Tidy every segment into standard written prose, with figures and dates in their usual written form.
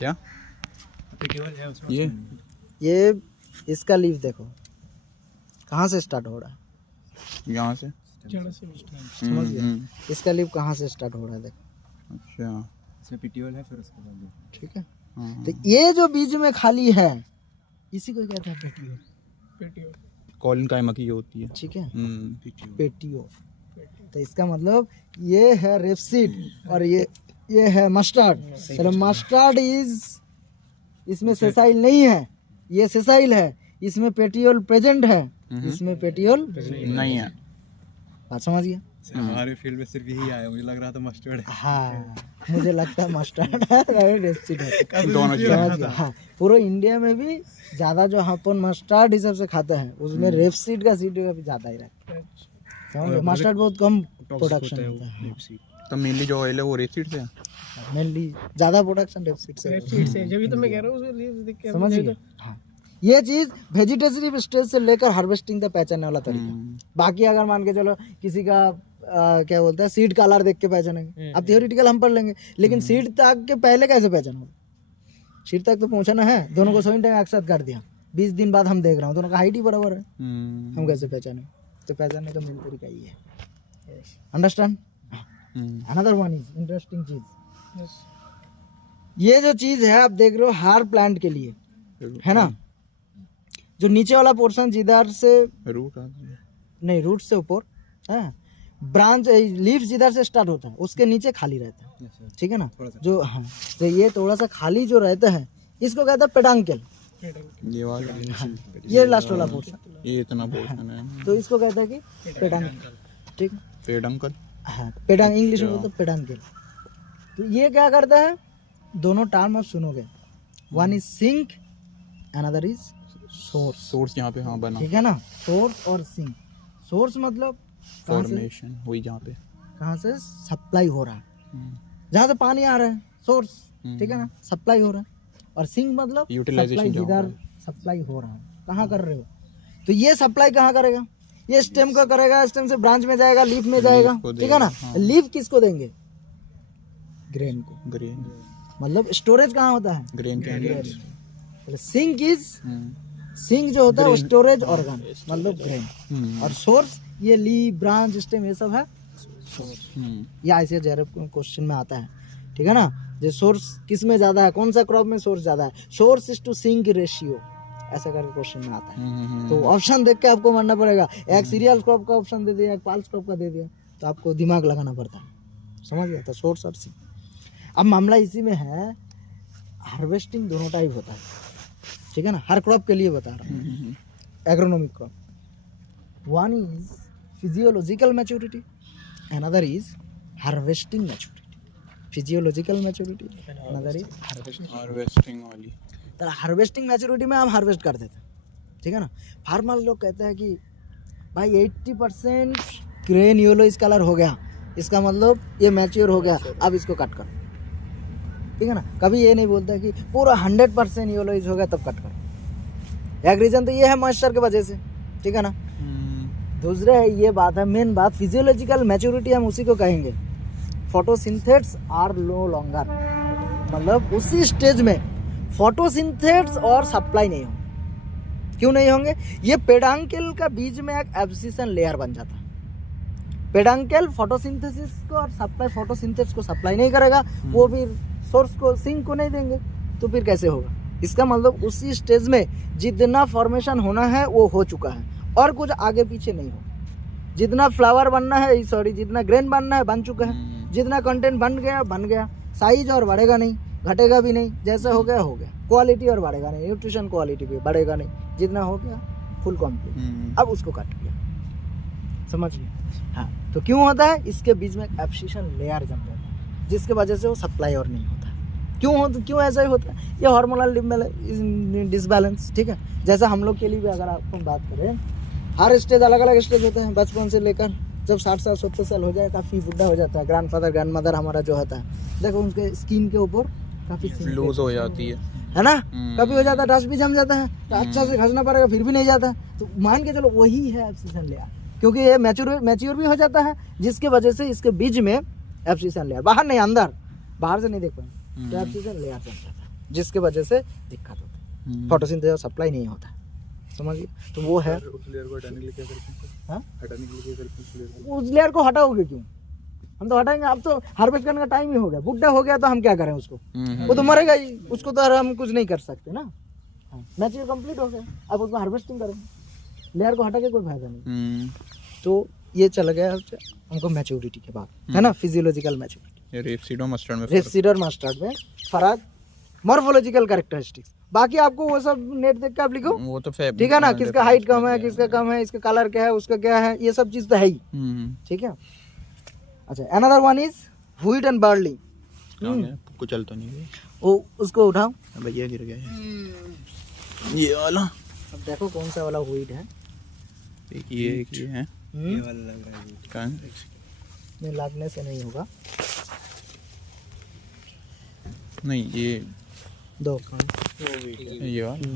क्या ये इसका लीफ देखो कहाँ से स्टार्ट हो रहा है, यहाँ से समझ गया। इसका लीफ कहाँ से स्टार्ट हो रहा है देखो। अच्छा इसमें पेटियोल है, फिर उसके बाद ठीक है, हाँ। तो ये जो बीज में खाली है इसी को कहते हैं पेटियोल। कॉलिन कायमा की होती है। ठीक है, हम्म। पेटियोल। तो इसका मतलब ये है रेपसीड और ये है मस्टर्ड। तो मस्टर्ड इज, इसमें सेसाइल नहीं है, ये सेसाइल है। इसमें पेटियोल प्रेजेंट है, इसमें पेटियोल नहीं है। बात समझ गया। हमारे फील्ड में सिर्फ यही आया, मुझे लग रहा था मस्टर्ड है। हाँ, मुझे लगता है मस्टर्ड है, रेपसीड है। दोनों चीज़ समझ गया। हाँ, पूरे इंडिया में भी ज्यादा जो अपन मस्टर्ड हिसाब से खाते हैं उसमें रेपसीड का सीड का भी ज्यादा ही रहता है। समझ गए? मस्टर्ड बहुत कम प्रोडक्शन होता है। तो मेनली जो ऑयल है वो रेपसीड से है। मेनली ज्यादा प्रोडक्शन रेपसीड से। जब तो मैं कह रहा हूँ उसको लीव्स देख के समझ गए। हाँ, ये चीज वेजिटेटिव स्टेज से लेकर हार्वेस्टिंग तक पहचानने वाला तरीका। बाकी अगर मान के चलो किसी का क्या बोलते हैं सीड कलर देख के पहचानेंगे, अब थियोरेटिकल हम पढ़ लेंगे, लेकिन सीड तक के पहले कैसे पहचानोगे? सीड तक तो पहुंचाना है। दोनों को सही टाइम एक साथ कर दिया, 20 दिन बाद हम देख रहा हूँ दोनों का हाइट ही बराबर है, हम कैसे पहचाने? तो पहचानने का मेन तरीका ये है। Understand? Another one is interesting चीज, ये जो चीज है आप देख रहे हो हर प्लांट के लिए है ना, जो नीचे वाला पोर्शन जिधर से रूट नहीं, रूट से ऊपर है, ब्रांच लीफ जिधर से स्टार्ट होता है उसके नीचे खाली रहता है। ठीक है ना, जो हाँ, तो ये थोड़ा सा खाली जो रहता है इसको कहता है पेडांकल। ये वाला ये लास्ट वाला पोर्शन, ये इतना पोर्शन है तो इसको कहता है कि पेडांकल। ठीक है, पेडंकल। हाँ, पेडांग इंग्लिश में बोलते हैं पेडांकल। तो ये क्या करता है, दोनों टर्म आप सुनोगे, one is sink, another is source. Source यहाँ पे हाँ बना। ठीक है ना, सोर्स और सिंक। सोर्स मतलब कहाँ से, फॉर्मेशन हुई जहाँ पे, कहाँ से सप्लाई हो रहा है, जहाँ से पानी आ रहा है, सोर्स। ठीक है ना, सप्लाई हो रहा है। और सिंक मतलब यूटिलाइजेशन, जिधर सप्लाई हो रहा है, कहाँ कर रहे हो। तो ये सप्लाई कहाँ करेगा, ये स्टेम को करेगा, स्टेम से ब्रांच में जाएगा, लीफ में जाएगा। ठीक है ना, लीफ किसको देंगे, ग्रेन को। ग्रेन मतलब स्टोरेज कहाँ होता है, ग्रेन के अंदर। सिंक इज, सिंक जो होता है वो स्टोरेज ऑर्गन मतलब ग्रेन। और सोर्स ये लीफ, ब्रांच, स्टेम ये सब है सोर्स। ये ऐसे जरूर क्वेश्चन में आता है। ठीक है ना, जो सोर्स किस में ज्यादा है, कौन सा क्रॉप में सोर्स ज्यादा है, source is to sink ratio, ऐसा करके क्वेश्चन में आता है। तो ऑप्शन देख के आपको मानना पड़ेगा, एक सीरियल क्रॉप का ऑप्शन दे दिया, एक पाल्स क्रॉप का दे दिया, तो आपको दिमाग लगाना पड़ता है। समझ गया, तो सोर्स और सिंक। अब मामला इसी में है, हार्वेस्टिंग दोनों टाइप होता है। ठीक है ना, हर क्रॉप के लिए बता रहा हूँ, agronomic crop. One is physiological maturity, another is harvesting maturity. Physiological maturity, another is harvesting वाली। तो हार्वेस्टिंग मैच्योरिटी में हम हार्वेस्ट कर देते हैं। ठीक है ना, फार्मर लोग कहते हैं कि भाई 80% ग्रेन येलोइश कलर हो गया, इसका मतलब ये मैच्योर हो गया, अब इसको कट करो। ठीक है ना, कभी ये नहीं बोलता कि पूरा 100% येलोइश हो गया तब कट करो। एक रीजन तो ये है मॉइस्चर की वजह से। ठीक है ना, दूसरे है ये बात है, मेन बात फिजियोलॉजिकल मैच्योरिटी हम उसी को कहेंगे, फोटोसिंथेट्स आर नो लॉन्गर। मतलब उसी स्टेज में फोटोसिंथेट्स और सप्लाई नहीं होंगे। क्यों नहीं होंगे, ये पेडांकल का बीच में एक एब्सिशन लेयर बन जाता है। पेडांकल फोटोसिंथेसिस को और सप्लाई फोटोसिंथेसिस को सप्लाई नहीं करेगा, वो भी सोर्स को सिंक को नहीं देंगे, तो फिर कैसे होगा। इसका मतलब उसी स्टेज में जितना फॉर्मेशन होना है वो हो चुका है और कुछ आगे पीछे नहीं हो। जितना फ्लावर बनना है, सॉरी जितना ग्रेन बनना है बन चुका है, जितना कंटेंट बन गया। साइज और बढ़ेगा नहीं, घटेगा भी नहीं, जैसा हो गया। क्वालिटी और बढ़ेगा नहीं, न्यूट्रिशन क्वालिटी भी बढ़ेगा नहीं, जितना हो गया फुल कंप्लीट। अब उसको काट दिया, समझ गए। हाँ, तो क्यों होता है, इसके बीच में एब्सिशन लेयर जम जाता है, जिसके वजह से वो सप्लाई और नहीं होता। क्यों ऐसा ही होता है, ये हार्मोनल डिसबैलेंस। ठीक है, जैसा हम लोग के लिए भी अगर आप बात करें, हर स्टेज अलग अलग स्टेज होते हैं, बचपन से लेकर जब 60 साल 70 साल हो जाए काफ़ी बुढ़ा हो जाता है। ग्रैंडफादर ग्रैंडमदर हमारा जो होता है, देखो उनके स्किन के ऊपर काफ़ी लूज हो जाती है ना, कभी हो जाता है, डस्ट भी जम जाता है, तो अच्छा से घसना पड़ेगा फिर भी नहीं जाता। तो मान के चलो वही है एब्सिशन लेयर, क्योंकि ये मैच्योर भी हो जाता है, जिसके वजह से इसके बीच में एब्सिशन लेयर, बाहर नहीं अंदर, बाहर से नहीं देख पाएंगे, तो एब्सिशन लेयर जम जाता है। जिसकी वजह से दिक्कत होती है, फोटोसिंथेसिस सप्लाई नहीं होता है, समझिए। तो वो है। उस लेयर को हटाने के लिए क्या करते हैं? हाँ? हटाने के लिए क्या करते हैं उस लेयर को? उस लेयर को हटाओगे क्यों? हम तो हटाएंगे, अब तो हार्वेस्ट करने का टाइम ही हो गया, बुड्ढा हो गया तो हम क्या करें उसको, वो तो मरेगा ही, उसको तो हम कुछ नहीं कर सकते ना। मैच्योर कंप्लीट हो गया, अब उसको हार्वेस्टिंग करेंगे, लेयर को हटा के कोई फायदा नहीं। तो ये चला गया हमको मैच्योरिटी के बाद, है ना, फिजियोलॉजिकल मैच्योरिटी। ये रेपसीड और मस्टर्ड में रेपसीड और मस्टर्ड में फर्क, मॉर्फोलॉजिकल कैरेक्टरिस्टिक्स, बाकी आपको वो सब नेट देख के आप लिखो, वो तो ठीक है ना, किसका हाइट कम है, किसका कम है, इसका कलर क्या है, उसका क्या है, ये सब चीज तो है ही, ठीक है। अच्छा, another one is wheat and barley. कुछ चल तो नहीं है, वो उसको उठाओ, भैया गिर गया है ये वाला। अब देखो कौन सा वाला व्हीट है। एक ये है, ये वाला लग रहा है। कहाँ? नहीं, लागने से नहीं होगा, नहीं ये दो ये वाला,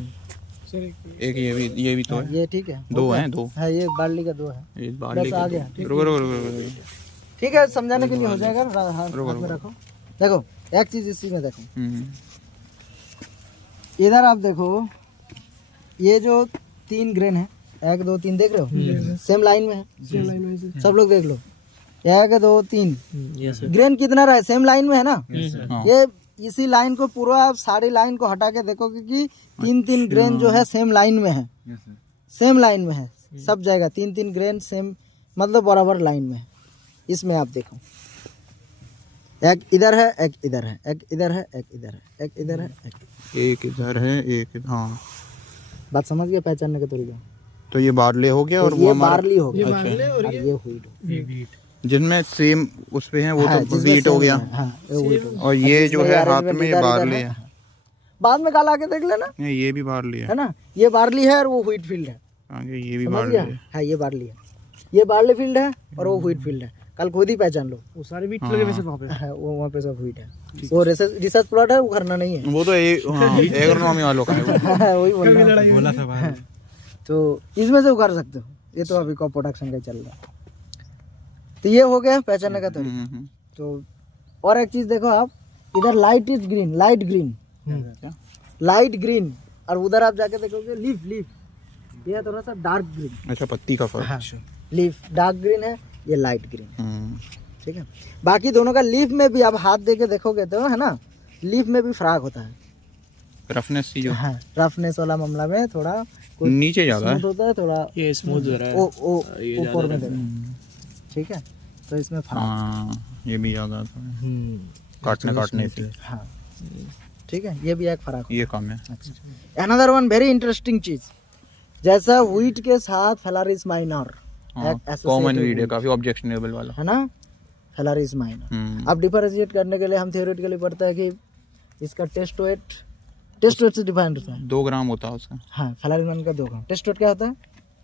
सर एक ये भी तो है, ये ठीक है, दो हैं, दो है, ये बार्ली का दो है, ये बार्ली बस आ गया, रुको ठीक है, समझाने के लिए हो जाएगा, हाथ में रखो। देखो एक चीज इसी में देखो, इधर आप देखो, ये जो 3 ग्रेन है, 1 2 3 देख रहे हो, सेम लाइन में है, सब लोग देख लो, 1 2 3 ग्रेन कितना रहा है, सेम लाइन में है ना। ये इसी लाइन को पूरा आप सारी लाइन को हटा के देखोगे कि 3 ग्रेन जो है सेम लाइन में है, सेम लाइन में है, सब जगह 3 ग्रेन सेम, मतलब बराबर लाइन में है। इसमें आप देखो, एक इधर है, एक इधर है, एक इधर है, एक इधर है, एक इधर है, एक इधर है, एक हाँ, बात समझ गए पहचानने का तरीका। तो ये बार्ले हो गया, और तो वो ये हमारा बार्ली हो गया, बार्ले और और ये व्हीट, जिनमें सेम उस पे है वो हाँ, तो जिसमें वीट हो same गया, है, हाँ, ये wheat हो गया। और ये जो है हाथ में ये इधर बार्ले है, है, बाद में काला के देख लेना, नहीं ये भी बार्ले है है, ना, ये बार्ली है और वो व्हीट फील्ड है, आगे ये भी समझ बार्ले गया, है। हाँ ये बार्ली है, ये बार्ली फील्ड है और वो व्हीट फील्ड है, कल खुद ही पहचान लो। वो सारे बीट लगे वैसे वहाँ पे। हाँ, वो वहाँ पे सब व्हीट है, वो रिसर्च प्लॉट है, वो करना नहीं है। वो तो एग्रोनॉमी वालों का है वो। वही बोल रहा हूँ। बोला था बाहर। तो इसमें से उगाड़ सकते हो, ये तो अभी कॉप प्रोडक्शन का ही चल रहा है। तो ये हो गया पहचानने का तरीका। तो और एक चीज देखो आप, इधर light is green, light green, light green, और उधर आप जाके देखोगे लीफ, ये थोड़ा सा डार्क ग्रीन। अच्छा, पत्ती का फर्क। हाँ, लीफ डार्क ग्रीन है, ये लाइट ग्रीन, ठीक है। बाकी दोनों का लीफ में भी आप हाथ दे के देखोगे तो, है ना, लीफ में भी फर्क होता है, रफनेस सी जो हाँ, रफनेस वाला मामला में थोड़ा नीचे ज्यादा है, स्मूथ होता है, थोड़ा ये स्मूथ हो रहा है, ओ ऊपर में देखो, ठीक है। तो इसमें फर्क, हाँ ये भी ज्यादा आता है, काटने से, हाँ, ठीक है, ये भी एक फर्क ये कम है। अच्छा, अनदर वन वेरी इंटरेस्टिंग चीज, जैसा व्हीट के साथ फेलारिस माइनर कॉमन वीड है, काफी ऑब्जेक्शनेबल वाला, है ना, फेलारिस माइनर। अब डिफरेंशिएट करने के लिए हम थ्योरेटिकली पढ़ते हैं कि इसका टेस्ट वेट से डिफाइंड होता है, 2 ग्राम होता है उसका। हाँ, फेलारिस माइनर का 2 ग्राम। टेस्ट वेट क्या होता है?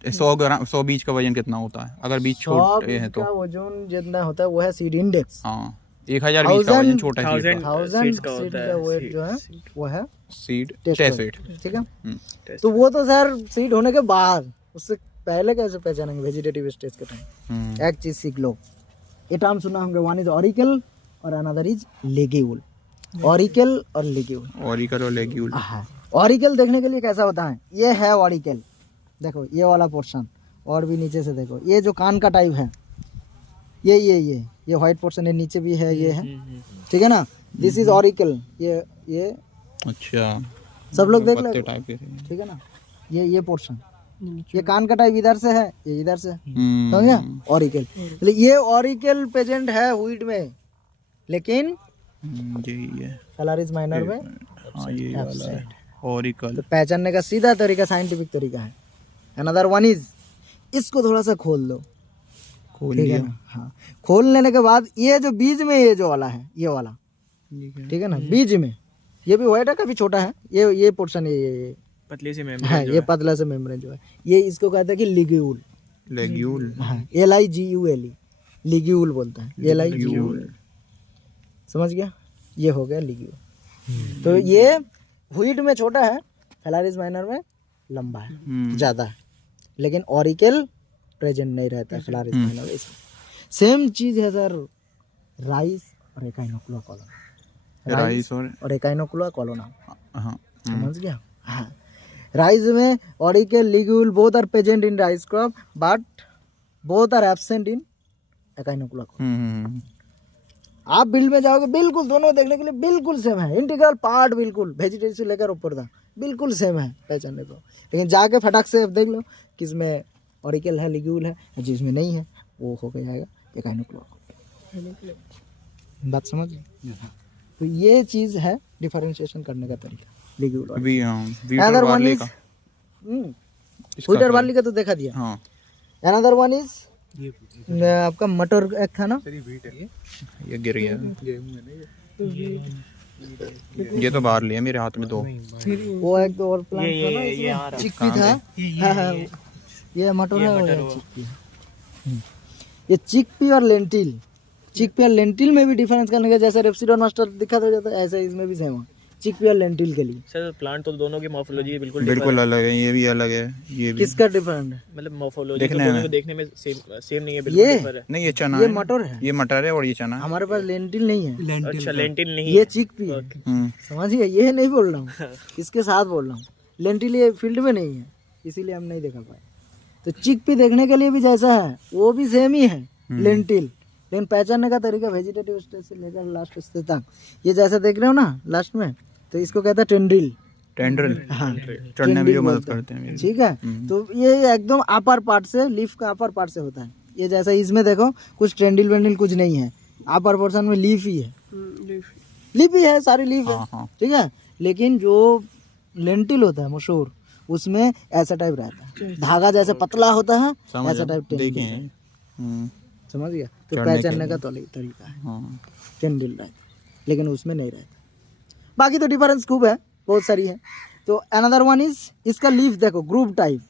100 ग्राम, 100 बीज का वजन कितना होता है अगर बीज छोटे हैं तो? का वजन जितना होता है वो है सीड इंडेक्स। हाँ, 1000 बीज का वजन छोटा है, 1000 सीड का वेट जो है वो है seed test test weight, weight. ठीक है। तो वो तो सर सीड होने के बाद, उससे पहले कैसे पहचानेंगे वेजिटेटिव स्टेज के टाइम? एक चीज सीख लो, ये टर्म सुना होंगे, वन इज ऑरिकल और अनदर इज लेग्यूल। ऑरिकल और लेग्यूल, ऑरिकल और लेग्यूल। हाँ, ऑरिकल देखने के लिए कैसा होता है, ये है ऑरिकल, देखो ये वाला पोर्शन, और भी नीचे से देखो, ये जो कान का टाइप है, ये व्हाइट पोर्शन है, नीचे भी है, ये है, ठीक है ना, दिस इज ऑरिकल। ये अच्छा, सब लोग देख पत्ते ले, टाइप के, ठीक है ना, ये पोर्शन, ये कान का टाइप इधर से है, ये इधर से, समझा, ऑरिकल। ये ऑरिकल प्रेजेंट है व्हीट में, लेकिन यही है फेलारिस माइनर में हाँ, ये वाला है ऑरिकल। तो पहचानने का सीधा तरीका, साइंटिफिक तरीका है। अनदर वन इज, इसको थोड़ा सा खोल दो, खोल ठीक है लिया, ना, हाँ, खोल लेने के बाद ये जो बीज में ये जो वाला है, ये वाला, ठीक है ना, बीज में ये भी व्हाइट है, काफी छोटा है, ये पोर्शन, ये पतली सी हाँ, मेम्ब्रेन ये पतला सा मेम्ब्रेन जो है, ये इसको कहते हैं कि लिग्यूल, लेग्यूल, हाँ, LIGULE, लिग्यूल बोलता है, LIGUL, समझ गया, ये हो गया लिग्यूल। तो ये व्हीट में छोटा है, फेलारिस माइनर में लंबा है, ज्यादा है, लेकिन ऑरिकल प्रेजेंट नहीं रहता है फेलारिस माइनर में। सेम चीज है सर राइस और एकाइनोकुला कॉलोना, राइस और एकाइनोकुला कॉलोना, समझ गया। हाँ, राइस में auricle ligule both are present in rice crop but both are absent in एकाइनोक्लोका। आप बिल्ड में जाओगे बिल्कुल दोनों देखने के लिए बिल्कुल सेम है, इंटीग्रल पार्ट बिल्कुल वेजिटेटिव से लेकर ऊपर तक बिल्कुल सेम है पहचानने को। लेकिन जाके फटाक से देख लो किसमें ऑरिकल है लिग्यूल है, जिसमें नहीं है वो हो जाएगा एकाइनोक्लोका। बात समझ गए? तो ये चीज है डिफरेंशिएशन करने का तरीका लिग्यूल। अभी अनदर वन इज व्हीटर बार्ली का तो देखा दिया। हाँ अनदर वन इज आपका मटर एक था ना, ये गिर गया, गेहूं है ना ये। ये तो बाहर लिया मेरे हाथ में दो। वो एक तो और प्लांट था ना इसमें चिकपी था। हाँ हाँ, ये मटर है और ये चिकपी है। ये चिकपी और लेंटिल, चिकपी और लेंटिल में भी डिफरेंस करने का, जैसे रेप्सिडोन मास्टर दिखा था जाता है ऐसे इसमें भी सेम है चिकपी और लेंटिल के लिए। सर प्लांट तो दोनों की मॉर्फोलॉजी बिल्कुल बिल्कुल अलग है, ये भी अलग है, ये भी। किसका डिफरेंट है? मतलब मॉर्फोलॉजी देखने दोनों में। को देखने में सेम नहीं है, ये बिल्कुल differ है। नहीं ये चना ये है, मटर है, ये मटर है और ये चना है। हमारे पास लेंटिल नहीं है। अच्छा लेंटिल नहीं ये है। चिकपी है, हम्म, समझिए? ये नहीं बोल रहा हूँ, इसके साथ बोल रहा हूँ। लेंटिल ये फील्ड में नहीं है इसीलिए हम नहीं देखा पाए। तो चिकपी देखने के लिए भी जैसा है वो भी सेम ही है लेंटिल, लेकिन पहचानने का तरीका वेजिटेटिव स्टेज से लेकर लास्ट स्टेज तक ये जैसा देख रहे हो ना लास्ट में, तो इसको कहता है टेंड्रिल। टेंड्रिल हाँ, चढ़ने में जो मदद बोलते हैं। करते हैं। ठीक है, तो ये एकदम अपर पार्ट से, लीफ का अपर पार्ट से होता है। ये जैसा इसमें देखो कुछ टेंडिल वेंडिल कुछ नहीं है, अपर पोर्शन में लीफ ही है, लीफ ही है, सारी लीफ है। हाँ हाँ ठीक है, लेकिन जो लेंटिल होता है मशहूर उसमें ऐसा टाइप रहता है, धागा जैसे पतला होता है समझ ऐसा टाइप टेंडिल देखे है। हैं। समझ गया? तो चढ़ने के पहचानने लिए। का तरीका है, हाँ टेंडिल रहता है लेकिन उसमें नहीं रहता। बाकी तो डिफरेंस खूब है, बहुत सारी है। तो अनदर वन इज इसका लीफ देखो ग्रुप टाइप,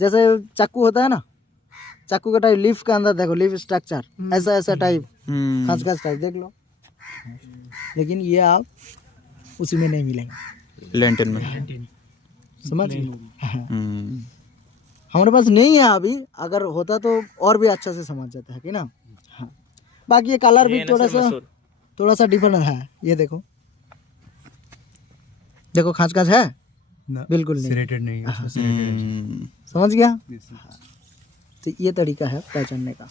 जैसे चाकू होता है ना, चाकू का टाइप लीफ के अंदर देखो लीफ स्ट्रक्चर ऐसा ऐसा टाइप खास खास टाइप देख लो, लेकिन ये आप उसी में नहीं मिलेंगे लेंटिल में। समझ गए? हाँ। हमारे पास नहीं है अभी, अगर होता तो और भी अच्छा से समझ जाता है कि ना। हाँ, बाकी ये कलर भी थोड़ा सा डिफरेंट है। ये देखो देखो खास खास है बिल्कुल नहीं, सिलेटेड नहीं है उसमें, सिलेटेड समझ गया? है। तो ये तरीका है पहचानने का।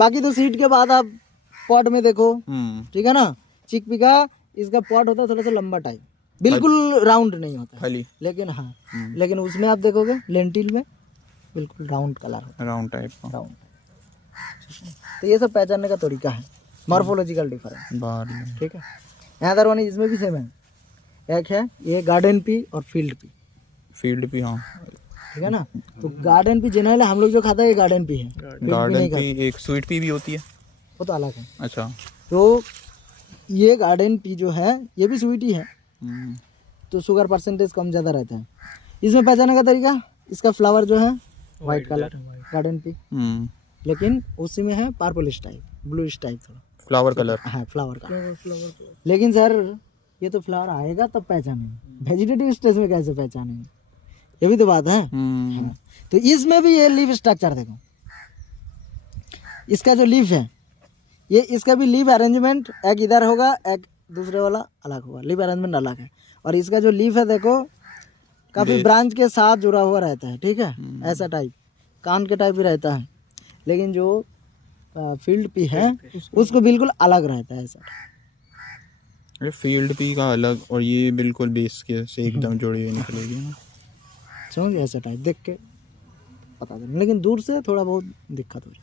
बाकी तो सीड के बाद आप पॉट में देखो, ठीक है ना, चिकपी का इसका पॉट होता है थोड़ा सा लंबा टाइप, बिल्कुल राउंड नहीं होता है। खाली लेकिन हाँ, लेकिन उसमें आप देखोगे लेंटिल में बिल्कुल राउंड कलर होता राउंड टाइप का है, राउंड। तो ये सब पहचानने का तरीका है, मॉर्फोलॉजिकल डिफरेंस। बाहर। ठीक है, अदर वन इसमें भी सेम है, एक है ये गार्डन पी और फील्ड पी। फील्ड भी हाँ, ठीक है ना, तो गार्डन पी जनरल हम लोग जो खाता है ये गार्डन पी है, फील्ड पी गार्डन नहीं की खाते, एक स्वीट पी भी होती है। वो तो अलग है। अच्छा तो ये गार्डन पी जो है ये भी स्वीट ही है, हम्म, तो शुगर परसेंटेज कम ज़्यादा रहता है। इसमें पहचानने का तरीका, इसका फ्लावर जो है वाइट कलर गार्डन पी, लेकिन उसी में है पर्पलिश टाइप, ब्लूइश टाइप थोड़ा फ्लावर कलर। हाँ फ्लावर का। लेकिन सर ये तो फ्लावर आएगा तब पहचानेंगे, वेजिटेटिव स्टेज में कैसे पहचानेंगे, ये भी तो बात है। हाँ। तो इसमें भी ये लीफ स्ट्रक्चर देखो, इसका जो लीफ है ये, इसका भी लीफ अरेंजमेंट एक इधर होगा एक दूसरे वाला अलग होगा, लीफ अरेंजमेंट अलग है। और इसका जो लीफ है देखो काफ़ी ब्रांच के साथ जुड़ा हुआ रहता है, ठीक है, ऐसा टाइप कान के टाइप भी रहता है। लेकिन जो फील्ड पी है उसको बिल्कुल अलग रहता है ऐसा। अरे फील्ड पी का अलग और ये बिल्कुल बेस के से एकदम जुड़ी हुई निकलेगी ना। समझ गए? ऐसा टाइप देख के पता चले, लेकिन दूर से थोड़ा बहुत दिक्कत हो जाए।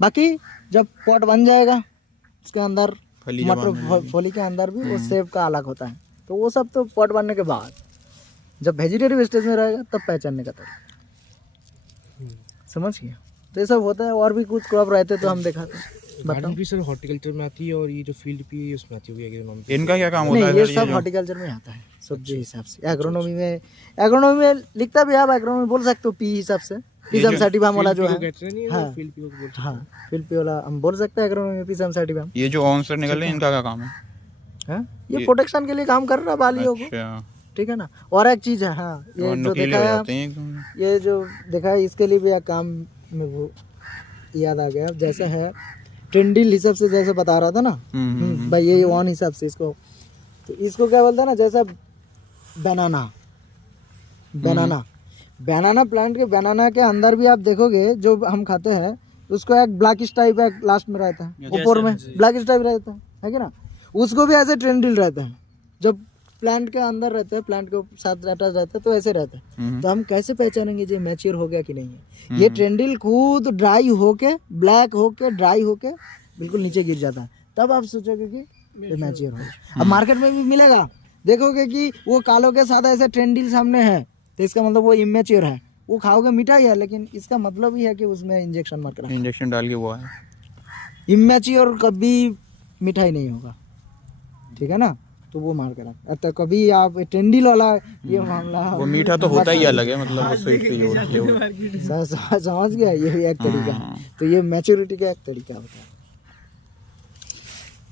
बाकी जब पॉट बन जाएगा उसके अंदर फली जब आने मटर फोली के अंदर भी वो सेब का अलग होता है, तो वो सब तो पॉट बनने के बाद, जब वेजिटेटिव स्टेज में रहेगा तब पहचानने का तरीका। समझ गया? तो ये सब होता है। और भी कुछ क्रॉप रहते तो हम दिखाते हैं। गार्डन भी सर हॉर्टिकल्चर में आती है और ये जो फील्ड पी है उसमें आती है एग्रोनॉमी। इनका क्या काम होता नहीं, है ये सर? सब जो- हॉर्टिकल्चर में आता है सब्जी हिसाब से। एग्रोनॉमी में लिखता भी है, आप एग्रोनॉमी बोल सकते हो पी हिसाब से, पिजम सर्टिफाम वाला जो है। कहते नहीं हाँ। है फील्ड पी को बोलते हाँ, फिल्पी वाला हम बोल सकते हैं एग्रोनॉमी में, पिजम सर्टिफाम। ये जो ऑन से निकल रहे हैं इनका क्या काम है? हाँ, ये प्रोटेक्शन के लिए काम कर रहा है बालियों को, अच्छा, ठीक है ना। और एक चीज है, हाँ, ये और जो नुकीले देखा हो है, जाते हैं एकदम। ये जो देखा है इसके लिए भी एक काम में वो याद आ गया, जैसे है ट्रेंडिल हिसाब से जैसे बता रहा था ना भाई, ये वन हिसाब से इसको तो इसको क्या बोलते हैं ना, जैसा बनाना बनाना प्लांट के बनाना के अंदर भी आप देखोगे जो हम खाते हैं उसको एक ब्लैकिश टाइप एक लास्ट में रहता है, ऊपर में ब्लैकिश टाइप रहता है कि ना, उसको भी ऐसे ट्रेंडिल रहता है। जब प्लांट के अंदर रहते हैं, प्लांट के साथ अटैच रहता है तो ऐसे रहता है। तो हम कैसे पहचानेंगे ये मैच्योर हो गया कि नहीं है? ये ट्रेंडिल खुद ड्राई होके, ब्लैक होके, ड्राई होके बिल्कुल नीचे गिर जाता है, तब आप सोचोगे कि ये मैच्योर हो गया। अब मार्केट में भी मिलेगा, देखोगे कि वो कालों के साथ ऐसे ट्रेंडिल सामने है तो इसका मतलब वो इमेच्योर है। वो खाओगे मीठा ही है, लेकिन इसका मतलब ही है कि उसमें इंजेक्शन मत करा। इंजेक्शन डाल के वो है। इमेच्योर कभी मीठा ही नहीं होगा, ठीक है ना, तो वो मार के रख। तो कभी आप ट्रेंडिल वाला ये मामला, वो मीठा तो होता ही अलग है, मतलब वो स्वीट की हो। समझ गया, ये भी एक तरीका है। तो ये मैच्योरिटी का एक तरीका होता है।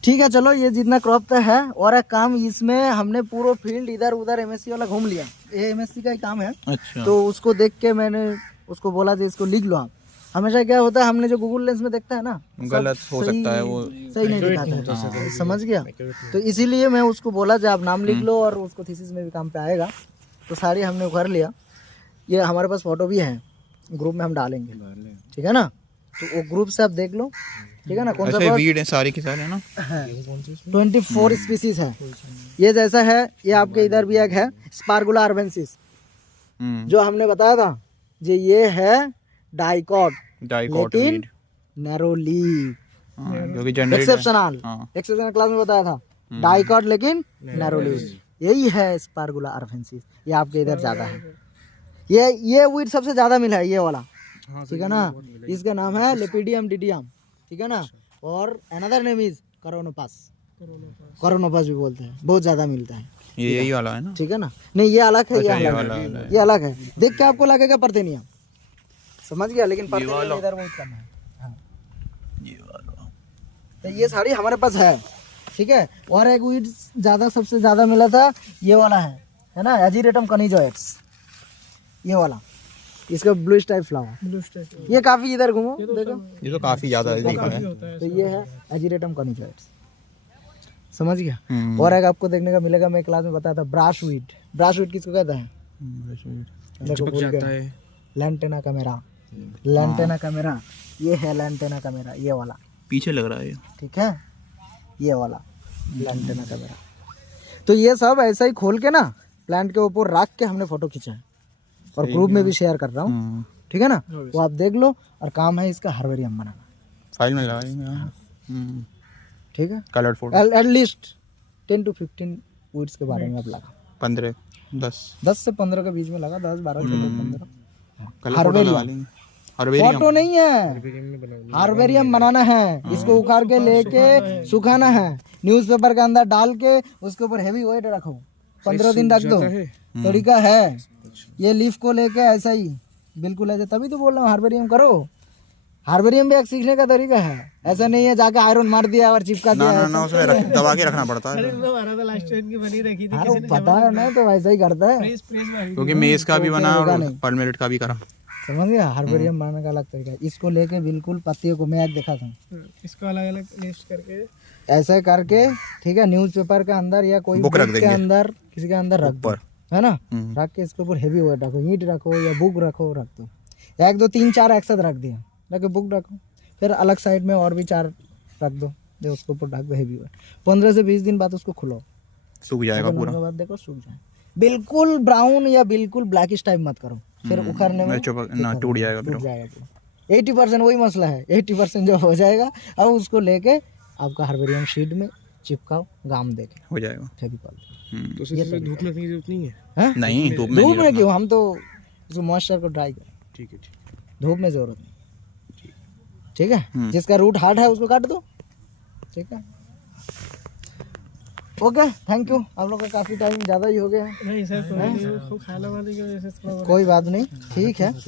ठीक है, चलो ये जितना क्रॉप तक है, और एक काम इसमें हमने पूरा फील्ड इधर उधर एमएससी वाला घूम लिया। ये एमएससी का ही काम है। अच्छा। तो उसको देख के मैंने उसको बोला कि इसको लिख लो आप। हमेशा क्या होता है, हमने जो गूगल लेंस में देखता है ना, गलत हो सकता है, वो सही नहीं दिखाता है। समझ गया? तो इसीलिए मैं उसको बोला कि आप नाम लिख लो और उसको थीसिस में भी काम पे आएगा। तो सारी हमने कर लिया। ये हमारे पास फोटो भी है, ग्रुप में हम डालेंगे, ठीक है ना। तो वो ग्रुप से आप देख लो, ठीक है ना। कौन सा अच्छा वीड है सारी की सारी ना, 24 स्पीसीज है। ये जैसा है, ये आपके इधर भी एक है स्पार्गुला अर्बेंसिस, जो हमने बताया था। ये है डाइकॉट, लेकिन नैरो लीफ, क्योंकि जनरल एक्सेप्शनल क्लास में बताया था। डाइकॉट लेकिन नैरो लीफ, यही है स्पार्गुला अर्बेंसिस। ये आपके इधर ज्यादा है। ये वीड सबसे ज्यादा मिला है, ये वाला, ठीक है ना। इसका नाम है लेपिडियम डिडियम, ठीक है ना। और अनदर नेम इज कोरोनोपास भी बोलते हैं, बहुत ज्यादा मिलता है। ये यही वाला है ना, ठीक है ना। नहीं ये अलग है, अच्छा, ये अलग है। देख के आपको लगेगा परतेनिया, समझ गया, लेकिन परतेनिया इधर बहुत कम है। हाँ। तो ये साड़ी हमारे पास है, ठीक है। और एक वीड ज्यादा सबसे ज्यादा मिला था, ये वाला है ना, एजिरेटम कनिजोइड्स, ये वाला। इसका ब्लू टाइप फ्लावर, ये काफी इधर घूमो देखो, ये तो काफी ज्यादा दिखा है। तो ये है एजिरेटम कनिजोइड्स, समझ गया। और एक आपको देखने का मिलेगा, मैं क्लास में बताया था, ब्राश वीड किसको कहता है? देखो भूल गए, लैंटेना कैमेरा, लैंटेना कैमेरा, ये है लैंटेना कैमेरा, ये वाला पीछे लग रहा है, ठीक है, ये वाला लैंटेना कैमेरा। तो ये सब ऐसा ही खोल के ना प्लांट के ऊपर रख के हमने फोटो खींचा है, और ग्रुप में भी शेयर कर रहा हूँ, ठीक है ना। वो आप देख लो। और काम है इसका हर्बेरियम बनाना, फाइल में लगाएंगे, ठीक है। Coloured photo at least 10 to 15 weeds के बारे में आप लगा, 10 से 15 के बीच में लगा, 10, 12, 14, 15। कलर फोटो लगा लेंगे। फोटो नहीं है, हार्बेरियम बनाना है। इसको उखाड़ के लेके सुखाना है, न्यूज़पेपर के अंदर डाल के उसके ऊपर हेवी वेट रखो, 15 दिन रख दो। तरीका है ये, लीफ को लेके ऐसा ही बिल्कुल ऐसा। तभी तो बोल रहा हूँ हार्बेरियम करो। हार्बेरियम भी एक सीखने का तरीका है, ऐसा नहीं है जाके आयरन मार दिया और चिपका दिया। ना उसमें दबा के रखना पड़ता है, पता है ना, तो वैसा ही करता है। क्योंकि मेज का भी बना और परमेरिट का भी करा, समझ गया। हार्बेरियम बनाने का अलग तरीका है। इसको लेके बिल्कुल पत्तियों को मैं एक दिखा था, इसको अलग अलग लिस्ट करके ऐसे करके, ठीक है, न्यूज़पेपर के अंदर या कोई बुक के अंदर, किसी के अंदर रख दो, है ना। रख के इसके ऊपर हेवी वेट रखो, ईंट रखो या बुक रखो, रख दो। 1, 2, 3, 4 एक साथ रख दिया, रख के बुक रखो, फिर अलग साइड में और भी 4 रख दो, जो उसके ऊपर ढक दो हेवी वेट। 15 से 20 दिन बाद उसको खुलो, सूख जाएगा पूरा। बाद देखो सूख जाए, बिल्कुल ब्राउन या बिल्कुल ब्लैकिश टाइप मत करो, फिर उखाड़ने में टूट जाएगा पूरा। 80% वही मसला है, 80% जो हो जाएगा, अब उसको लेके आपका हार्बेरियम शीट में चिपकाओ, गाम देके हो जाएगा। तो उससे धूप लगने की जरूरत नहीं है? नहीं, धूप में क्यों, हम तो उसको मॉइस्चर को ड्राई करें। ठीक है, धूप में जरूरत नहीं, ठीक है। जिसका रूट हार्ड है उसको काट दो, ठीक है। Okay, thank you. आप लोग का काफी टाइम ज्यादा ही हो गया है। नहीं सर, खाना वाने की वजह से कोई बात नहीं, ठीक है।